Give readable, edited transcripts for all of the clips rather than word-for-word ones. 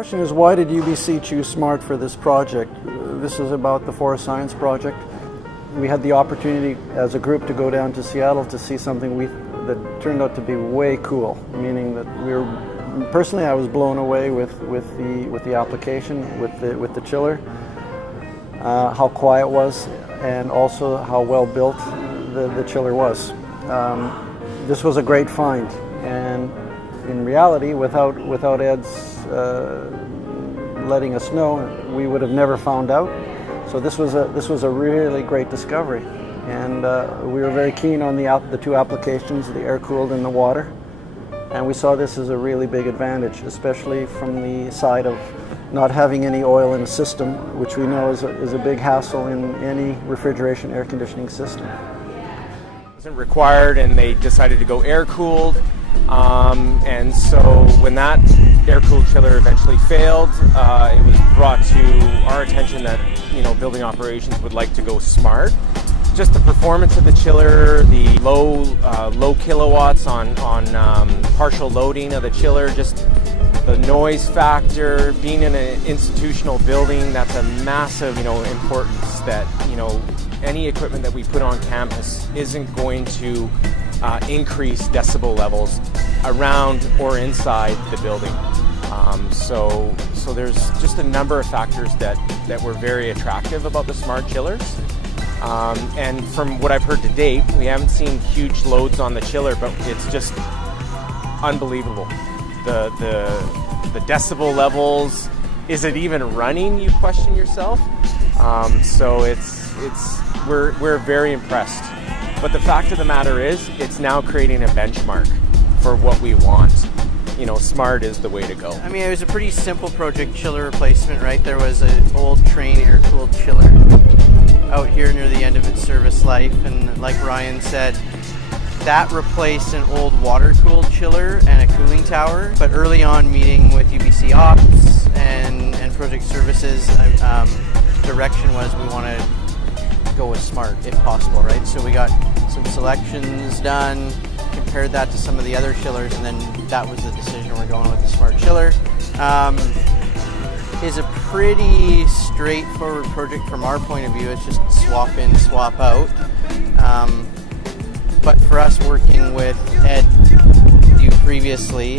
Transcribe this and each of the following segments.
question is, why did UBC choose SMART for this project? This is about the Forest Science Project. We had the opportunity as a group to go down to Seattle to see something that turned out to be way cool, meaning that personally I was blown away with the application, with the chiller, how quiet it was, and also how well built the chiller was. This was a great find, and in reality, without Ed's letting us know, we would have never found out. So this was a really great discovery, and we were very keen on the two applications, the air-cooled and the water, and we saw this as a really big advantage, especially from the side of not having any oil in the system, which we know is a big hassle in any refrigeration air conditioning system. It wasn't required, and they decided to go air-cooled. And so when that air-cooled chiller eventually failed, it was brought to our attention that building operations would like to go SMART. Just the performance of the chiller, the low kilowatts on partial loading of the chiller, just the noise factor, being in an institutional building, that's a massive importance that any equipment that we put on campus isn't going to increase decibel levels around or inside the building. So there's just a number of factors that were very attractive about the SMART chillers. And from what I've heard to date, we haven't seen huge loads on the chiller, but it's just unbelievable. The decibel levels, is it even running, you question yourself? So we're very impressed. But the fact of the matter is, it's now creating a benchmark for what we want. SMART is the way to go. I mean, it was a pretty simple project, chiller replacement, right? There was an old train air-cooled chiller out here near the end of its service life, and like Ryan said, that replaced an old water-cooled chiller and a cooling tower. But early on, meeting with UBC Ops and project services, direction was we want to go with SMART if possible, right? So we got some selections done, compared that to some of the other chillers, and then that was the decision. We're going with the SMART chiller. Is a pretty straightforward project from our point of view. It's just swap in, swap out. But for us, working with Ed previously,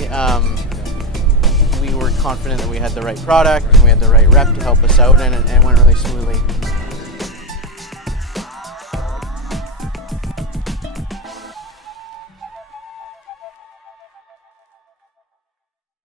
we were confident that we had the right product and we had the right rep to help us out, and it went really smoothly.